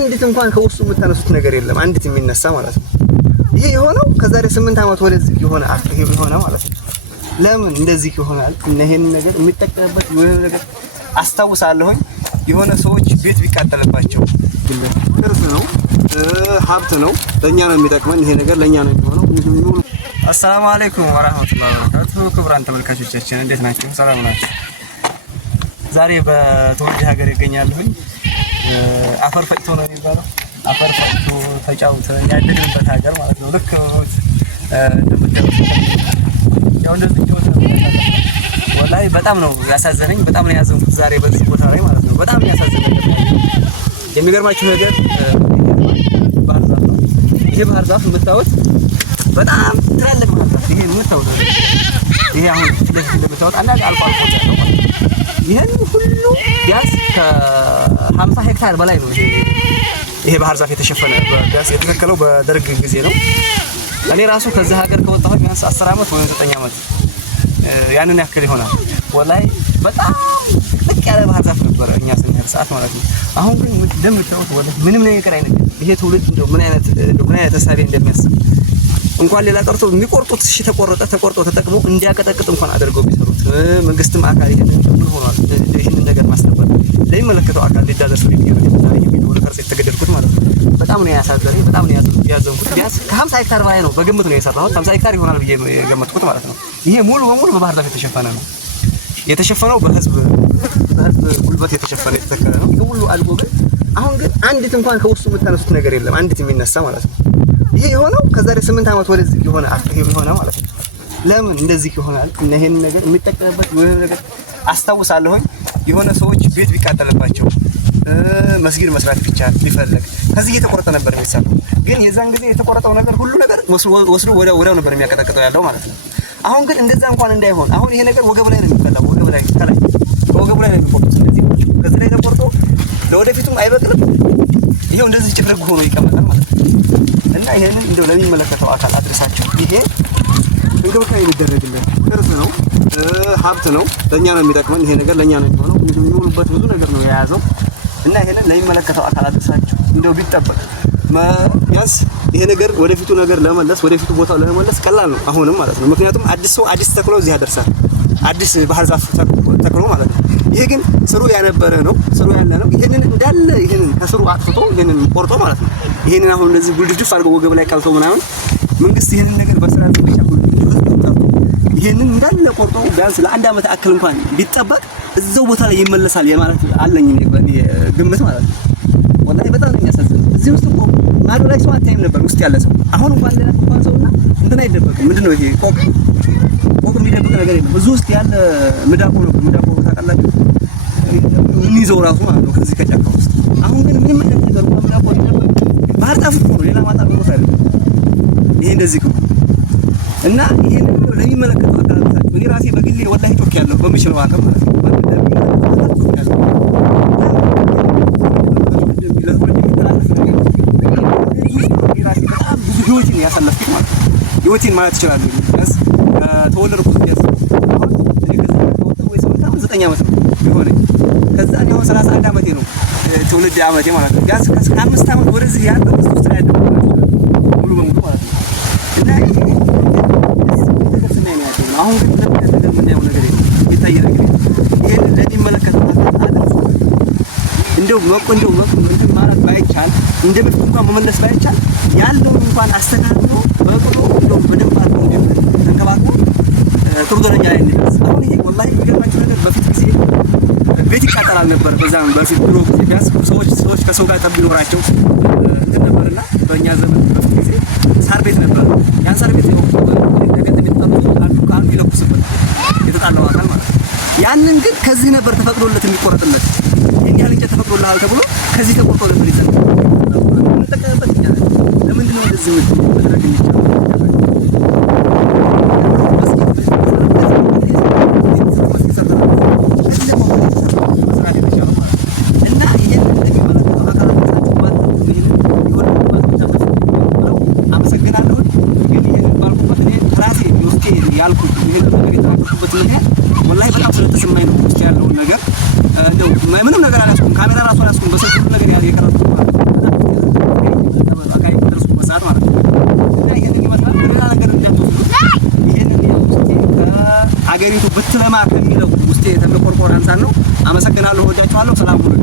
አንዲት እንኳን ከውስጡ የምታነሱት ነገር የለም አንዲት የሚነሳ ማለት ነው ይሄ የሆነው ከዛሬ 8 አመት ወደዚህ የሆነ አጥቂ የሆነ ማለት ነው ለምን እንደዚህ ይሆናል እና ይሄን ነገር የሚጠቀምበት የሆነ ነገር አስተዋውሳለሁ የሆነ ሰዎች ቤት ቢቃጠልባቸው ቅርስ ነው ሀብት ነው ለኛ ነው የሚጠቅመን ይሄ ነገር ለኛ ነው የሚሆነው አሰላሙ አለይኩም ወራህመቱላሂ ወበረካቱ ክቡራን ተመልካቾቻችን እንዴት ናችሁ ሰላም ናችሁ ዛሬ በተወልደ ሀገር ይገኛለሁኝ አፈር ፈጭቶ ነው የሚባለው አፈር ፈጭቶ ተጫውተን ያደግንበት ሀገር ማለት ነው ልክ እንደምታዩት ያው እንደዚህ ወላሂ በጣም ነው ያሳዘነኝ በጣም ነው ያዘንኩት ዛሬ በዚህ ቦታ ላይ ማለት ነው በጣም ያሳዘነኝ የሚገርማችሁ ነገር ባህር ዛፍ ነው ይሄ ባህር ዛፍ የምታዩት በጣም ትላልቅ ማለት ነው ይሄ የምታዩት ይሄ አሁን ለዚህ እንደምታዩት አንዳንድ አልፎ ያለው ማለት ይሄን ሁሉ ቢያንስ ከ50 ሄክታር በላይ ነው ይሄ ባህር ዛፍ የተሸፈነ ቢያንስ የተከከለው በደርግ ጊዜ ነው እኔ ራሱ ከዚህ ሀገር ከወጣሁ ቢያንስ 10 አመት ወይ 9 አመት ያንን ያክል ይሆናል ወላይ በጣም ጥቅ ያለ ባህር ዛፍ ነበር እኛ ስንሄድ ሰዓት ማለት ነው አሁን ግን እንደምታዩት ወደ ምንም ነገር አይነት ይሄ ትውልድ እንደው ምን አይነት ተሳቢ እንደሚያስብ እንኳን ሌላ ቀርቶ የሚቆርጡት እሺ ተቆርጦ ተጠቅሞ እንዲያቀጠቅጥ እንኳን አድርገው ቢሰሩት መንግስትም አካል ይሄን ምን ሆኗል ይሄን ነገር ማስተባበል ለሚመለከተው አካል ሊዳረስ ነው ለፈርስ የተገደልኩት ማለት ነው በጣም ነው ያሳዘነኝ በጣም ነው ያዘንኩት ቢያንስ ከ50 ሄክታር በላይ ነው በግምት ነው የሰራሁት 50 ሄክታር ይሆናል ብዬ የገመትኩት ማለት ነው ይሄ ሙሉ በሙሉ በባህር ዛፍ የተሸፈነ ነው የተሸፈነው በህዝብ ጉልበት የተሸፈነ የተተከለ ነው ይሄ ሁሉ አልጎ ግን አሁን ግን አንዲት እንኳን ከውስጡ የምታነሱት ነገር የለም አንዲት የሚነሳ ማለት ነው ይሄ የሆነው ከዛሬ 8 አመት ወደዚህ የሆነ አጥቂ የሆነ ማለት ነው ለምን እንደዚህ ይሆናል እና ይሄን ነገር የሚጠቀምበት የሆነ ነገር አስተዋውሳለሁ የሆነ ሰዎች ቤት ቢቃጠልባቸው መስጊድ መስራት ቢቻል ቢፈልግ ከዚህ እየተቆረጠ ነበር የሚሰራው ግን የዛን ጊዜ የተቆረጠው ነገር ሁሉ ነገር ወስዶ ወዲያው ነበር የሚያቀጠቅጠው ያለው ማለት ነው አሁን ግን እንደዛ እንኳን እንዳይሆን አሁን ይሄ ነገር ወገብ ላይ ነው የሚፈላው ወገብ ላይ ከላይ ወገብ ላይ ነው የሚቆርጡት እንደዚህ ከዚህ ላይ ተቆርጦ ለወደፊቱም አይበቅልም ይሄው እንደዚህ ጭፍርግ ሆኖ ይቀመጣል ማለት ነው እና ይሄንን እንደው ለሚመለከተው አካል አድርሳችሁ ይሄ እንግብካቤ ይደረግልን ቅርስ ነው ሀብት ነው ለኛ ነው የሚጠቅመን ይሄ ነገር ለኛ ነው የሚሆነው የሚኖርበት ብዙ ነገር ነው የያዘው እና ይሄንን ለሚመለከተው አካል አድርሳችሁ እንደው ቢጠበቅ ያስ ይሄ ነገር ወደፊቱ ነገር ለመለስ ወደፊቱ ቦታው ለመለስ ቀላል ነው አሁንም ማለት ነው ምክንያቱም አዲስ ተክሎ እዚህ ያደርሳል አዲስ ባህር ዛፍ ተክሎ ማለት ነው ይሄ ግን ስሩ ያነበረ ነው ስሩ ያለ ነው ይሄንን እንዳለ ይሄንን ከስሩ አጥፍቶ ይሄንን ቆርጦ ማለት ነው ይሄንን አሁን እንደዚህ ጉልድድፍ አድርገው ወገብ ላይ ካልተው ምናምን መንግስት ይሄንን ነገር በስራ ብቻ ይሄንን እንዳለ ቆርጦ ቢያንስ ለአንድ አመት አክል እንኳን ቢጠበቅ እዛው ቦታ ላይ ይመለሳል የማለት አለኝ ግምት ማለት ነው ወላሂ በጣም ነው የሚያሳዝነው እዚህ ውስጥ ማዶ ላይ ሰው አታይም ነበር ውስጥ ያለ ሰው አሁን እንኳን ለና እንኳን ሰውና እንትና አይደበቅም ምንድነው ይሄ ቆቅ የሚደብቅ ነገር የለም እዚህ ውስጥ ያለ ምዳቆ ታውቃላችሁ እንይዘው ራሱ ማለት ነው ከዚህ ከጫካ ውስጥ አሁን ግን ምንም አይነት ነገር ምዳቆ ይደብቅ ባህር ዛፍ ነው ሌላ ማጣ ነው አይደለም ይሄ እንደዚህ ነው እና ይሄን ለሚመለከተው አካላታችሁ እኔ ራሴ በግሌ ወላሂ ጮክ ያለው በሚችለው አቅም ማለት ነው ህይወቴን ያሳለፍኩት ማለት ነው ህይወቴን ማለት ይችላል በስ ተወለድኩት ያስ አሁን ወይ 9 አመት ነው የሆነኝ ከዛ ነው 31 አመቴ ነው ትውልድ አመቴ ማለት ነው ቢያንስ ከ5 አመት ወደዚህ ያለው ውስጥ ላይ ያለው ሙሉ በሙሉ ማለት ነው እና አሁን ግን ለምን እንደምን ነገር ይታይ ነገር ይሄን ለሚመለከተው አድርሱ እንደው ማለት ባይቻል እንደበፊት እንኳን መመለስ ባይቻል ያለው እንኳን አስተካክሎ በቅሎ እንደው በደንብ አድርጎ ተንከባክቦ ጥሩ ደረጃ ላይ እንዲደርስ አሁን ይሄ ወላሂ የሚገርማችሁ ነገር በፊት ጊዜ ቤት ይቃጠላል ነበር በዛም በፊት ድሮ ቢያንስ ሰዎች ከሰው ጋር ጠብ ቢኖራቸው እንትን ነበርና በእኛ ዘመን በፊት ጊዜ ሳር ቤት ነበር ያን ሳር ቤት ነው ነገር እንደሚጣጣው አንዱ ይለኩስበት የተጣላው አካል ማለት ያንን ግን ከዚህ ነበር ተፈቅዶለት የሚቆረጥለት የኛ ልጅ ተፈቅዶልሃል ተብሎ ከዚህ ተቆርጦ ነበር ይዘን ተቀበል ይችላል ለምንድን ነው እንደዚህ መድረግ የሚቻለው ያልኩት ይሄ ነገር የተናገርኩበት ምክንያት ወላሂ በጣም ስለተሰማኝ ነው ውስጥ ያለው ነገር እንደው ምንም ነገር አላስኩም ካሜራ ራሱ አላስኩም በስልክ ነገር ያለ የቀረጥኩት ሀገሪቱ ብትለማ ከሚለው ውስጤ ተመቆርቆር አንፃር ነው። አመሰግናለሁ። ወዳችኋለሁ። ሰላም ሁኑ።